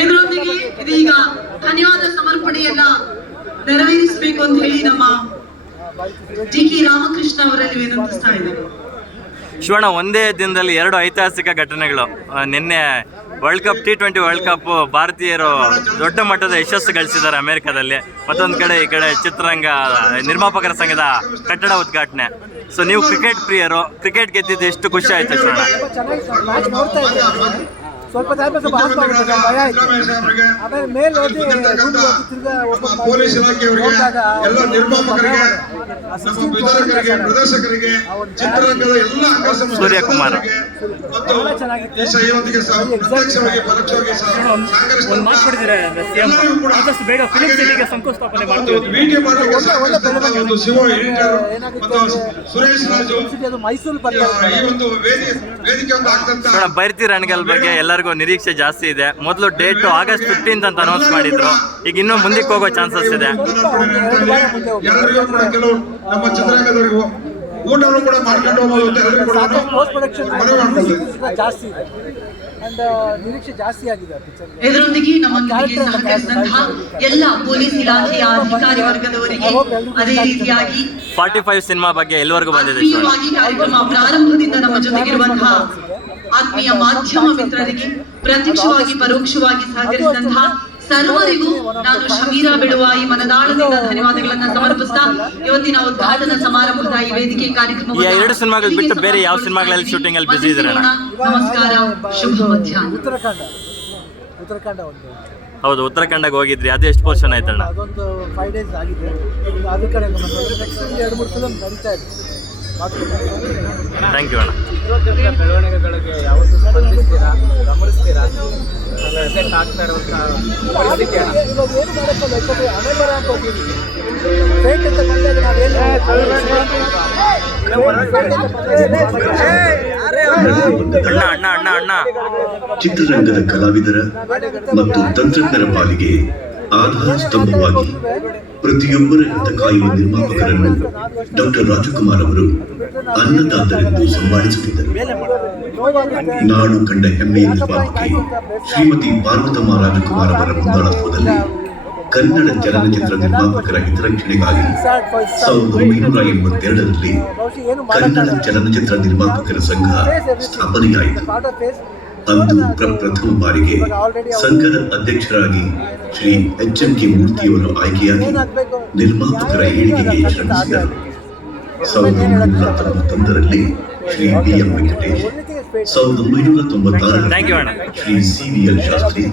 ಇದರೊಂದಿಗೆ ಇದೀಗ ಧನ್ಯವಾದ ಸಮರ್ಪಣೆಯನ್ನ ನೆರವೇರಿಸಬೇಕು ಅಂತ ಹೇಳಿ ನಮ್ಮ ಡಿ ಕೆ ರಾಮಕೃಷ್ಣ ಅವರಲ್ಲಿ ವಿನಂತಿಸ್ತಾ ಇದ್ದೇನೆ. ಶಿವಣ್ಣ ಒಂದೇ ದಿನದಲ್ಲಿ ಎರಡು ಐತಿಹಾಸಿಕ ಘಟನೆಗಳು. ನಿನ್ನೆ world cup T twenty world cup ಭಾರತೀಯರು ದೊಡ್ಡ ಮಟ್ಟದ ಯಶಸ್ಸು ಗಳಿಸಿದ್ದಾರೆ ಅಮೆರಿಕದಲ್ಲಿ. ಮತ್ತೊಂದು ಕಡೆ ಈ ಕಡೆ ಚಿತ್ರರಂಗ ನಿರ್ಮಾಪಕರ ಸಂಘದ ಕಟ್ಟಡ ಉದ್ಘಾಟನೆ. ಸೊ ನೀವು ಕ್ರಿಕೆಟ್ ಪ್ರಿಯರು ಕ್ರಿಕೆಟ್ ಗೆದ್ದಿದ್ದು ಎಷ್ಟು ಖುಷಿ ಆಯ್ತು ಶಿವಣ್ಣ? ಸ್ವಲ್ಪ ಟೈಮ್ ಸ್ವಲ್ಪ ಆಫ್ ಭಯ ಆಯ್ತು. ಆಮೇಲೆ ಮೇಲೆ ಹೋಗಿ ತಿರ್ಗಾ open ಪೊಲೀಸ್ ಇಲಾಖೆಯವರಿಗೆ ಎಲ್ಲ ನಿರ್ಮಾಪಕರಿಗೆ ನಮ್ಮ 16 ವಿತರಕರಿಗೆ ಪ್ರದರ್ಶಕರಿಗೆ ಚಿತ್ರರಂಗದ ಎಲ್ಲ ಸೂರ್ಯಕುಮಾರ್. ಮತ್ತು. ಈ ಪ್ರತ್ಯಕ್ಷವಾಗಿ ಪರೋಕ್ಷವಾಗಿ ಒಂದು ಶಿವ ಎಡಿಟರ್ ಮತ್ತು ಸುರೇಶ್ ರಾಜು. ಈ ಒಂದು ಬೈರ್ತಿ ರಣಗಲ್ ಬಗ್ಗೆ ಎಲ್ಲರಿಗೂ ನಿರೀಕ್ಷೆ ಜಾಸ್ತಿ ಇದೆ. ಮೊದಲು ಡೇಟ್ ಆಗಸ್ಟ್ ಫಿಫ್ಟೀನ್ತ್ ಅಂತ ಅನೌನ್ಸ್ ಮಾಡಿದ್ರು. ಈಗ ಇನ್ನೂ ಮುಂದಕ್ಕೆ ಹೋಗೋ ಚಾನ್ಸಸ್ ಇದೆ. ಎಲ್ಲರಿಗೂ ಕೂಡ ಕೆಲವು ನಮ್ಮ ಚಿತ್ರರಂಗದವರಿಗೂ ಊಟವನ್ನು ಕೂಡ ಮಾಡ್ಕೊಂಡು ಹೋಗ್ಬೋದು ಅಂತ ಎಲ್ಲರಿಗೂ ಕೂಡ ಪೋಸ್ಟ್ ಪ್ರೊಡಕ್ಷನ್ ಮನವಿ ಮಾಡ್ಕೊಳ್ತೇವೆ ಜಾಸ್ತಿ ಅಂಡ್ ನಿರೀಕ್ಷೆ ಜಾಸ್ತಿ ಆಗಿದೆ ಪಿಕ್ಚರ್ ಇದರೊಂದಿಗೆ ನಮ್ಮೊಂದಿಗೆ ಸಹಕರಿಸಿದಂತಹ ಎಲ್ಲ ಪೊಲೀಸ್ ಇಲಾಖೆಯ ಅಧಿಕಾರಿ ವರ್ಗದವರಿಗೆ ಅದೇ ರೀತಿಯಾಗಿ ಫಾರ್ಟಿ ಫೈವ್ ಸಿನಿಮಾ ಬಗ್ಗೆ ಎಲ್ಲರಿಗೂ ಬಂದಿದೆ ಆತ್ಮೀಯವಾಗಿ ಕಾರ್ಯಕ್ರಮ ಪ್ರಾರಂಭದಿಂದ ನಮ್ಮ ಜೊತೆಗಿರುವಂತಹ ಆತ್ಮೀಯ ಮಾಧ್ಯಮ ಮಿತ್ರರಿಗೆ ಪ್ರತ್ಯಕ್ಷವಾಗಿ ಪರೋಕ್ಷವಾಗಿ ಸಹಕರಿಸಿದಂತಹ ಸರ್ವರಿಗೂ ನಾನು ಶಮೀರಾ ಬಿಡುವ ಈ ಮನದಾಳದಿಂದ ಧನ್ಯವಾದಗಳನ್ನ ಸಮರ್ಪಿಸ್ತಾ ಇವತ್ತಿನ ಉದ್ಘಾಟನಾ ಸಮಾರಂಭದ ಈ ವೇದಿಕೆ ಕಾರ್ಯಕ್ರಮ ಎರಡು ಸಿನಿಮಾಗಳು ಬಿಟ್ಟು ಬೇರೆ ಯಾವ ಸಿನಿಮಾಗಳಲ್ಲಿ ಶೂಟಿಂಗ್ ಅಲ್ಲಿ ಬಿಸಿ ಇದ್ರೆ ನಮಸ್ಕಾರ ಶುಭ ಮಧ್ಯಾಹ್ನ. ಉತ್ತರಾಖಂಡ. ಉತ್ತರಾಖಂಡ ಒಂದು. ಹೌದು ಉತ್ತರಾಖಂಡಕ್ಕೆ ಹೋಗಿದ್ರಿ. ಅದು ಎಷ್ಟು ಪೋರ್ಷನ್ ಆಯ್ತಣ್ಣ ಅದೊಂದು ಫೈವ್ ಡೇಸ್ ಆಗಿದೆ. ಅದ್ರ ಕಡೆ ನೆಕ್ಸ್ಟ್ ಎರಡು ಮೂರು ಫಿಲಮ್ ನಡೀತಾ ಇದೆ. ಥ್ಯಾಂಕ್ ಯು ಅಣ್ಣ. ಬೆಳವಣಿಗೆಗಳಿಗೆ ಯಾವತ್ತೂ ಸ್ಪಂದಿಸ್ತೀರಾ? ಗಮನಿಸ್ತೀರಾ? ಪ್ರೆಸೆಂಟ್ ಆಗ್ತಾ ಇರುವಂತಹ ಅಣ್ಣ ಅಣ್ಣ ಅಣ್ಣ ಅಣ್ಣ. ಚಿತ್ರರಂಗದ ಕಲಾವಿದರ ಮತ್ತು ತಂತ್ರಜ್ಞರ ಪಾಲಿಗೆ ಆಧಾರ ಸ್ತಂಭವಾಗಿ ಪ್ರತಿಯೊಬ್ಬರ ಹಿತ ಕಾಯುವ ನಿರ್ಮಾಪಕರನ್ನು ಡಾಕ್ಟರ್ ರಾಜಕುಮಾರ್ ಅವರು ಅನ್ನದಾತರೆಂದು ಸಂಭಾಳಿಸುತ್ತಿದ್ದರು ನಾಡು ಕಂಡ ಹೆಮ್ಮೆಯ ನಿರ್ಮಾಪಕಿ ಶ್ರೀಮತಿ ಪಾರ್ವತಮ್ಮ ರಾಜಕುಮಾರ್ ಅವರ ಮುಂದಾಳತ್ವದಲ್ಲಿ ಕನ್ನಡ ಚಲನಚಿತ್ರ ನಿರ್ಮಾಪಕರ ಹಿತರಕ್ಷಣೆಗಾಗಿ ಸಾವಿರದ ಒಂಬೈನೂರ ಎಂಬತ್ತೆರಡರಲ್ಲಿ ಕನ್ನಡ ಚಲನಚಿತ್ರ ನಿರ್ಮಾಪಕರ ಸಂಘ ಸ್ಥಾಪನೆಯಾಯಿತು. ಅಂದು ಪ್ರಪ್ರಥಮ ಬಾರಿಗೆ ಸಂಘದ ಅಧ್ಯಕ್ಷರಾಗಿ ಶ್ರೀ ಎಚ್ ಎಂ ಕೆ ಮೂರ್ತಿಯವರು ಆಯ್ಕೆಯಾಗಿ ನಿರ್ಮಾಪಕರ ಏಳಿಗೆಗೆ ಶ್ರಮಿಸಿದರು ಸಾವಿರದ ಒಂಬೈನೂರ ತೊಂಬತ್ತೊಂದರಲ್ಲಿ ಶ್ರೀ ಬಿ ಎಂ ವೆಂಕಟೇಶ್ ಸಾವಿರದ ಒಂಬೈನೂರ ತೊಂಬತ್ತಾರರಲ್ಲಿ. Shri C V L Shastri